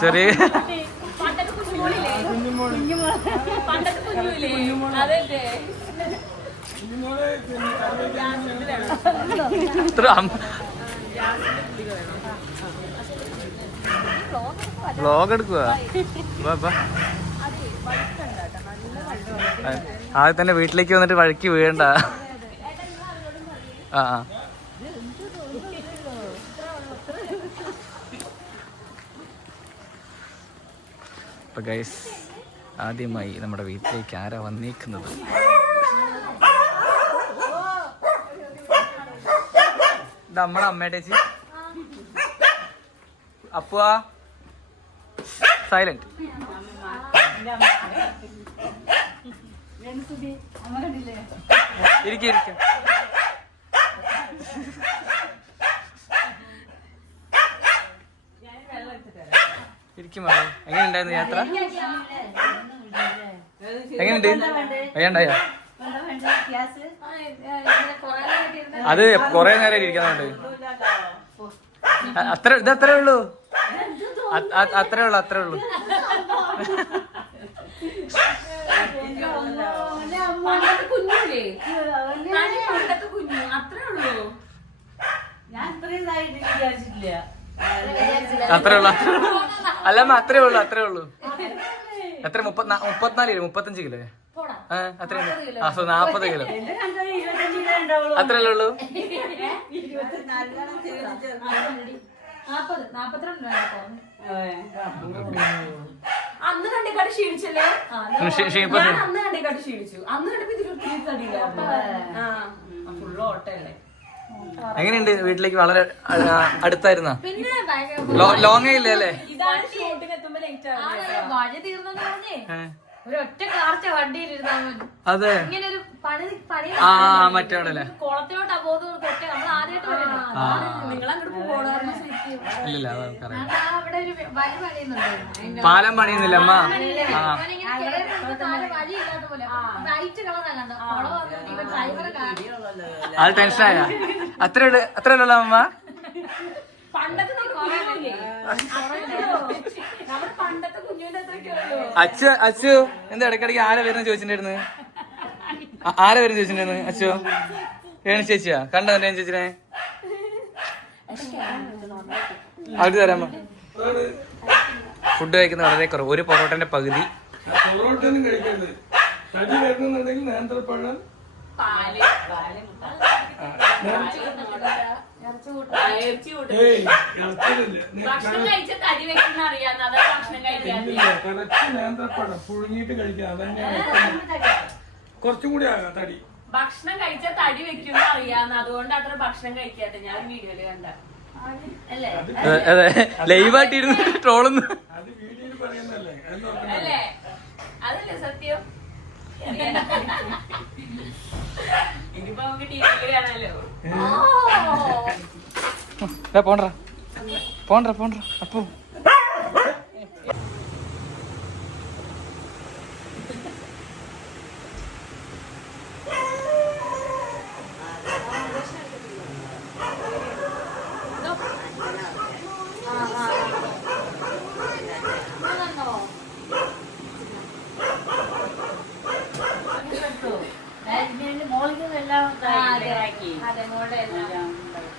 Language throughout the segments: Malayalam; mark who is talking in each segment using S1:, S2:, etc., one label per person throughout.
S1: ചെറിയ ഇത്ര എടുക്കുക ആദ്യം തന്നെ വീട്ടിലേക്ക് വന്നിട്ട് വഴുക്കി വീഴണ്ട. അപ്പൊ ഗൈസ് ആദ്യമായി നമ്മുടെ വീട്ടിലേക്ക് ആരാ വന്നേക്കുന്നത്? നമ്മളെ അമ്മയുടെ ചേച്ചി. അപ്പുവാ. സൈലന്റ് ഇരിക്കും ഇരിക്കും. എങ്ങനെയുണ്ടായിരുന്നു യാത്ര? എങ്ങനെയുണ്ട്? വയ്യണ്ടായോ അത് കൊറേ നേരം ഇരിക്കുന്നുണ്ട് അത്ര ഇത് അത്രേ ഉള്ളൂ? അത്രേ ഉള്ളൂ അത്രേ ഉള്ളൂ
S2: അത്രേ ഉള്ളൂ.
S1: അല്ലമ്മ അത്രേ ഉള്ളു അത്രേ ഉള്ളു. എത്ര? മുപ്പത്തിനാ മുപ്പത്തിനാല് കിലോ മുപ്പത്തഞ്ച് കിലോ? അത്ര ആ സോ നാപ്പത് കിലോ. അത്രല്ലേ ഉള്ളു.
S2: അന്ന് കണ്ടിക്കാട്ട് ക്ഷീണിച്ചല്ലേ? ഞാൻ അന്ന് കണ്ടിക്കാട്ട് ക്ഷീണിച്ചു. അന്ന് കണ്ടപ്പോ ഇതിൽ ഫുള്ള് ഓട്ടല്ലേ
S1: എങ്ങനെയുണ്ട് വീട്ടിലേക്ക് വളരെ അടുത്തായിരുന്ന? ലോങ് ഇല്ലേ അല്ലേ? അതെ.
S3: ഇങ്ങനെ പണി പണി
S1: ആ മറ്റേ
S3: പണിയുന്നുണ്ട്.
S1: പാലം പണിയുന്നില്ല അമ്മ? അത് ടെൻഷനായ അത്ര അത്ര ഉള്ളല്ലോ അമ്മ?
S2: പണ്ടത്തെ അച്ഛു
S1: അച്ചു എന്താ ഇടയ്ക്കിടയ്ക്ക് ആരാ വരുന്ന ചോദിച്ചിട്ടുണ്ടായിരുന്നു? ആരെ വരുന്ന ചോദിച്ചിട്ടുണ്ടായിരുന്നു അച്ഛു? രേണു ചേച്ചിയാ? കണ്ടോ രേണു ചേച്ചിനെ? അവിടെ തരാമോ ഫുഡ് കഴിക്കുന്ന വളരെ കുറവ്. ഒരു പൊറോട്ടന്റെ പകുതി.
S4: തടി വരുന്നുണ്ടെങ്കിൽ നേന്ത്രപ്പഴം. നേന്ത്രപ്പഴം പുഴുങ്ങിയിട്ട് കഴിക്കാം. അതന്നെയാണ് കുറച്ചും കൂടി ആകാം തടി.
S2: ഭക്ഷണം കഴിച്ച തടി വെക്കുന്ന അറിയാന്ന്. അതുകൊണ്ട് അത്ര ഭക്ഷണം കഴിക്കാത്ത ഞാൻ വീഡിയോയിൽ കണ്ട. അല്ലേ?
S1: അതെ, അതെ ലൈവായിട്ട് ഇരുന്ന് ട്രോളുന്നു
S4: അത് വീഡിയോയിൽ പറയുന്നല്ലേ അത് നോക്കണം
S2: അല്ലേ അതല്ലേ സത്യം ഇനിയിപ്പോ നമുക്ക് ടി വിയിൽ കാണാലോ
S1: പോണ്ട പോണ്ട പോണ്ട അപ്പു.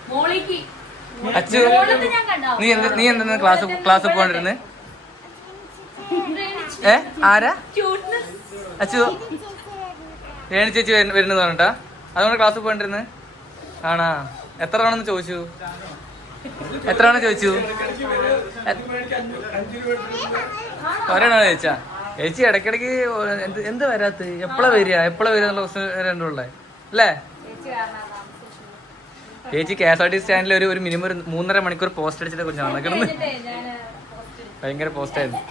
S5: മോളിക്ക്
S1: അച്ചു നീ എന്ത് നീ എന്താ ക്ലാസ് ക്ലാസ് പോകണ്ടിരുന്ന്? ഏ? ആരാ? അച്ചു രേണി ചേച്ചി വരുന്ന- വരുന്നത് അതുകൊണ്ട് ക്ലാസ് പോകണ്ടിരുന്ന്? ആണാ. എത്ര ആണെന്ന് ചോദിച്ചു? എത്ര ആണെന്ന് ചോദിച്ചു? ഒരെണ്ണോ ചോദിച്ചാ? ചേച്ചി ഇടയ്ക്കിടയ്ക്ക് എന്ത് എന്ത് വരാത്ത എപ്പോഴാ വരിക? എപ്പോഴാ വരിക എന്നുള്ള ക്വസ്റ്റ്യൻ രണ്ടുള്ളേ അല്ലേ? ചേച്ചി കെ എസ് ആർ ടി സ്റ്റാൻഡിൽ ഒരു ഒരു മിനിമം ഒരു മൂന്നര മണിക്കൂർ പോസ്റ്റ് അടിച്ചിട്ട് കുഞ്ഞു നടക്കണം. ഭയങ്കര പോസ്റ്റായിരുന്നു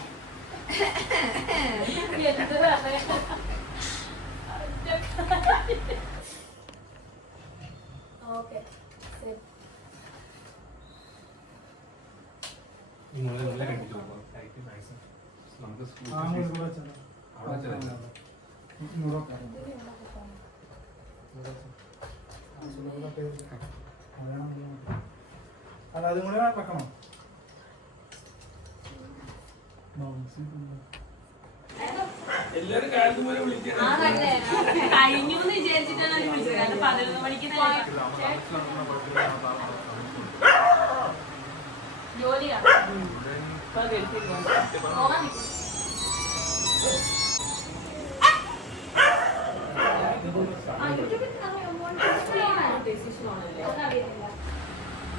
S1: നമുക്ക്
S6: അല്ല അതും കൂടെ വെക്കണം.
S4: എല്ലാരും കാലത്ത് പോലെ വിളിക്കണം
S2: കഴിഞ്ഞു എന്ന് വിചാരിച്ചിട്ടാണ് അവർ വിളിച്ചത്. കാരണം പതിനൊന്ന് മണിക്ക് തന്നെ
S1: ജോലിയാ. പോകാൻ നിൽക്കും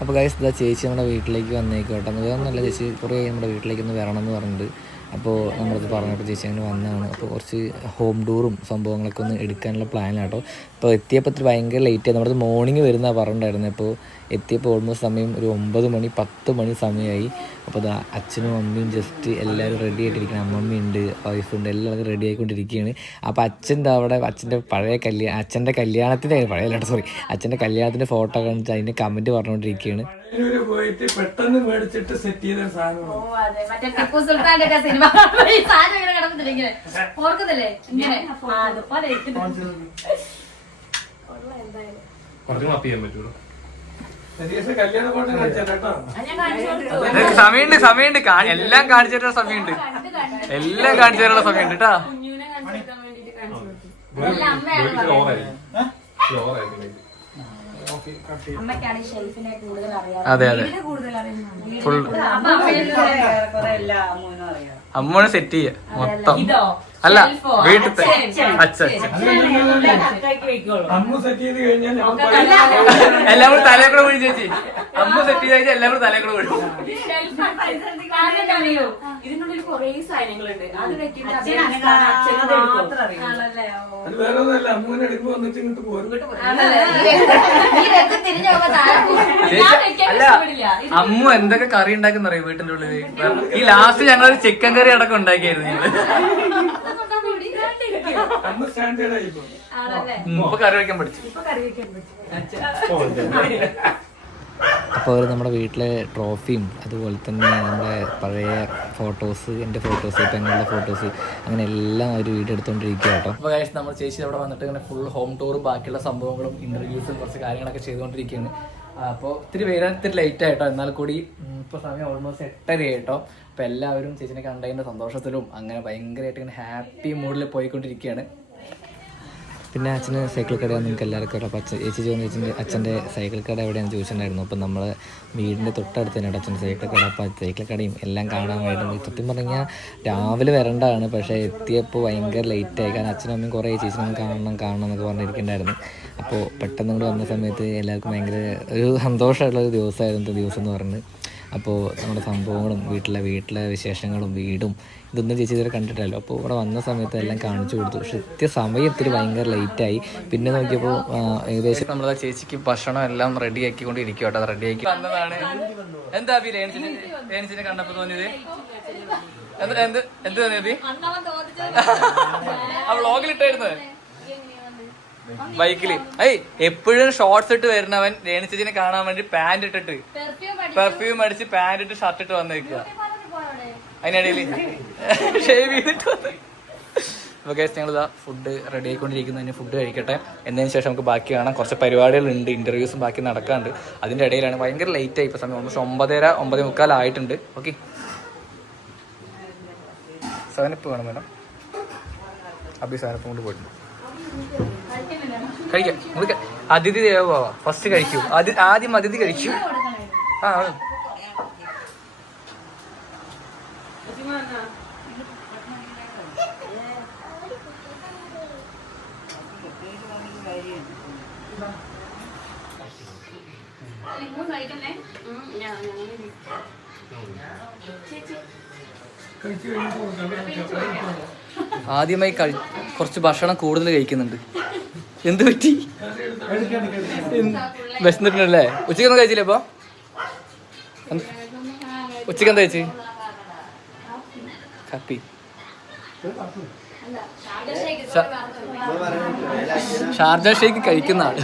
S7: അപ്പോൾ ഗൈസ് ഇതാ ചേച്ചി നമ്മുടെ വീട്ടിലേക്ക് വന്നേക്കും കേട്ടോ. വേറെ നല്ല ചേച്ചി കുറേ നമ്മുടെ വീട്ടിലേക്ക് ഒന്ന് വരണം എന്ന് പറഞ്ഞിട്ട്. അപ്പോൾ നമ്മളത് പറഞ്ഞപ്പോൾ ചേച്ചി അങ്ങനെ വന്നതാണ് അപ്പോൾ കുറച്ച് ഹോം ടൂറും സംഭവങ്ങളൊക്കെ ഒന്ന് എടുക്കാനുള്ള പ്ലാനാണ് കേട്ടോ അപ്പോൾ എത്തിയപ്പോൾ ഇത്തിരി ഭയങ്കര ലേറ്റ് ആയി നമ്മളത് മോർണിംഗ് വരുന്നതാണ് പറഞ്ഞിട്ടുണ്ടായിരുന്നത് അപ്പോൾ എത്തിയപ്പോൾ ഓൾമോസ്റ്റ് സമയം ഒരു ഒമ്പത് മണി പത്ത് മണി സമയമായി അപ്പോൾ അത് അച്ഛനും അമ്മയും ജസ്റ്റ് എല്ലാവരും റെഡി ആയിട്ടിരിക്കണം അമ്മമ്മയുണ്ട് വൈഫുണ്ട് എല്ലാവർക്കും റെഡി ആയിക്കൊണ്ടിരിക്കുകയാണ് അപ്പോൾ അച്ഛന്റെ അവിടെ അച്ഛന്റെ പഴയ കല്യാണം അച്ഛന്റെ കല്യാണത്തിന്റെ പഴയ അല്ല സോറി അച്ഛന്റെ കല്യാണത്തിന്റെ ഫോട്ടോ കാണിച്ച് അതിന്റെ കമന്റ് പറഞ്ഞുകൊണ്ടിരിക്കുകയാണ്
S4: പഴയൂര് പോയിട്ട് പെട്ടെന്ന് മേടിച്ചിട്ട് സെറ്റ് ചെയ്ത സാധനമാണ്.
S8: കുറച്ച് മാപ്പ് ചെയ്യാൻ പറ്റുള്ളൂ.
S7: സമയമുണ്ട് സമയമുണ്ട്. എല്ലാം കാണിച്ചു തരാനുള്ള സമയമുണ്ട് എല്ലാം കാണിച്ചു തരാനുള്ള സമയമുണ്ട് കേട്ടാ
S1: അമ്മയ്ക്കാണ് ഷെൽഫിനെ കൂടുതൽ അറിയാം
S7: അതെ അതെ. ഫുൾ
S1: അമ്മ
S7: സെറ്റ് ചെയ്യ മൊത്തം.
S2: ഇതോ?
S7: അല്ല
S2: വീട്ടിൽ
S7: വീട്ടിലത്തെ
S2: അച്ഛൻ.
S4: അമ്മ സെറ്റ് ചെയ്ത് കഴിഞ്ഞാൽ
S7: എല്ലാം കൂടെ തലേ കൂടെ വീഴും ചേച്ചി. അമ്മ സെറ്റ് ചെയ്ത് കഴിഞ്ഞാൽ എല്ലാം കൂടെ തലേ കൂടെ വീഴും.
S2: ഷെൽഫ് കാരണം അറിയോ? ഇതിനുള്ളിൽ കുറേ സാധനങ്ങളുണ്ട്. അത്
S4: അമ്മൂനെ എടുക്കുമ്പോ വന്നിട്ട് ഇങ്ങോട്ട്
S1: പോകും.
S7: അമ്മു എന്തൊക്കെ കറി ഉണ്ടാക്കുന്നറിയോ വീട്ടിന്റെ ഉള്ളിൽ? ഈ ലാസ്റ്റ് ഞങ്ങളൊരു ചിക്കൻ കറി അടക്കം ഉണ്ടാക്കിയായിരുന്നു ഞങ്ങൾ.
S4: അമ്മ സ്റ്റാൻഡേർഡ് ആയിപ്പോ ഇപ്പൊ
S7: കറി വയ്ക്കാൻ പഠിച്ചു.
S2: ഇപ്പൊ കറി വെക്കാൻ പറ്റും
S7: അപ്പോൾ അവർ നമ്മുടെ വീട്ടിലെ ട്രോഫിയും അതുപോലെ തന്നെ നമ്മുടെ പഴയ ഫോട്ടോസ് എന്റെ ഫോട്ടോസ് പെങ്ങളുടെ ഫോട്ടോസ് അങ്ങനെ എല്ലാം അവർ വീഡിയോ എടുത്തുകൊണ്ടിരിക്കുക കേട്ടോ. അപ്പോൾ കഴിച്ച് നമ്മൾ ചേച്ചി അവിടെ വന്നിട്ട് ഇങ്ങനെ ഫുൾ ഹോം ടൂറും ബാക്കിയുള്ള സംഭവങ്ങളും ഇന്റർവ്യൂസും കുറച്ച് കാര്യങ്ങളൊക്കെ ചെയ്തുകൊണ്ടിരിക്കുകയാണ്. അപ്പോൾ ഇത്തിരി വരാൻ ഇത്തിരി ലേറ്റ് ആയിട്ടോ എന്നാൽ കൂടി ഇപ്പോൾ സമയം ഓൾമോസ്റ്റ് എട്ടര ആയിട്ടോ അപ്പോൾ എല്ലാവരും ചേച്ചിനെ കണ്ടതിന്റെ സന്തോഷത്തിലും അങ്ങനെ ഭയങ്കരമായിട്ട് ഇങ്ങനെ ഹാപ്പി മൂഡിൽ പോയിക്കൊണ്ടിരിക്കുകയാണ് പിന്നെ അച്ഛന് സൈക്കിൾ കട നിങ്ങൾക്ക് എല്ലാവർക്കും അറിയാം. അപ്പോൾ അച്ഛൻ ചേച്ചി ചോദിച്ചു ചേച്ചിന്റെ അച്ഛന്റെ സൈക്കിൾ കട എവിടെയാണെന്ന് ചോദിച്ചിട്ടുണ്ടായിരുന്നു. അപ്പോൾ നമ്മൾ വീടിന്റെ തൊട്ടടുത്ത് തന്നെ അച്ഛന്റെ സൈക്കിൾ കട അപ്പോൾ സൈക്കിൾ കടയും എല്ലാം കാണാൻ വേണ്ടി സത്യം പറഞ്ഞു കഴിഞ്ഞാൽ രാവിലെ വരേണ്ടതാണ് പക്ഷേ എത്തിയപ്പോൾ ഭയങ്കര ലേറ്റായി കാരണം അച്ഛനും അമ്മയും കുറേ ചേച്ചിനും കാണണം കാണണം എന്നൊക്കെ പറഞ്ഞിരിക്കുന്നുണ്ടായിരുന്നു. അപ്പോൾ പെട്ടെന്ന് കൂടെ വന്ന സമയത്ത് എല്ലാവർക്കും ഭയങ്കര ഒരു സന്തോഷമുള്ള ഒരു ദിവസമായിരുന്നു. ദിവസം എന്ന് പറയുന്നത് അപ്പോൾ നമ്മുടെ സംഭവങ്ങളും വീട്ടിലെ വീട്ടിലെ വിശേഷങ്ങളും വീടും ഇതൊന്നും ചേച്ചി ഇതുവരെ കണ്ടിട്ടില്ലല്ലോ. അപ്പോൾ ഇവിടെ വന്ന സമയത്ത് എല്ലാം കാണിച്ചു കൊടുത്തു. പക്ഷെ എത്തിയ സമയത്തിൽ ഭയങ്കര ലേറ്റായി. പിന്നെ നോക്കിയപ്പോൾ ഏകദേശം നമ്മൾ ചേച്ചിക്ക് ഭക്ഷണം എല്ലാം റെഡി ആക്കിക്കൊണ്ട് ഇരിക്കും കേട്ടോ റെഡി ആക്കി എന്താ കണ്ടപ്പോൾ തോന്നിയത്? എന്ത് എന്ത് എന്ത് തോന്നിയത്? ആ ബൈക്കിൽ. ഏയ് എപ്പോഴും ഷോർട്സ് ഇട്ട് വരുന്നവൻ രേണിച്ചേച്ചിനെ കാണാൻ വേണ്ടി പാന്റ് ഇട്ടിട്ട്
S1: പെർഫ്യൂം
S7: അടിച്ച് പാന്റ് ഇട്ട് ഷർട്ട് ഇട്ട് വന്നേക്കുക
S1: അതിനിടയിൽ
S7: അതിനിടയിൽ ഷേവ് ചെയ്തിട്ട് അപ്പോൾ കേസ് ഞങ്ങൾ ഇതാ ഫുഡ് റെഡി ആയിക്കൊണ്ടിരിക്കുന്നു. അതിന് ഫുഡ് കഴിക്കട്ടെ. എന്നതിന് ശേഷം നമുക്ക് ബാക്കി കാണാം. കുറച്ച് പരിപാടികളുണ്ട്. ഇന്റർവ്യൂസും ബാക്കി നടക്കാണ്ട് അതിന്റെ ഇടയിലാണ് ഭയങ്കര ലേറ്റ് ആയി ഇപ്പോൾ സമയം. ഓൾമോസ്റ്റ് ഒമ്പതര ഒമ്പത് മുക്കാലായിട്ടുണ്ട് ഓക്കെ സെവനപ്പ് വേണം മേഡം അഭി സെവനപ്പ് കൊണ്ട് പോയിട്ടുണ്ട്. കഴിക്കാം. നമുക്ക് അതിഥി ദേവ ഫസ്റ്റ് കഴിക്കൂ. അതി ആദ്യം അതിഥി കഴിക്കൂ. ആ
S4: കഴിച്ചു കഴിഞ്ഞിട്ട്
S7: ആദ്യമായി കഴി കുറച്ച് ഭക്ഷണം കൂടുതൽ കഴിക്കുന്നുണ്ട്. എന്ത് പറ്റി? വിശന്നിട്ടുണ്ടല്ലേ? ഉച്ചക്കൊന്നും കഴിച്ചില്ലേ ഇപ്പൊ? എന്ത്? ഉച്ചയ്ക്ക് എന്താ കഴിച്ച്? കപ്പി. ഷാർജ ഷേക്ക് കഴിക്കുന്ന ആൾ.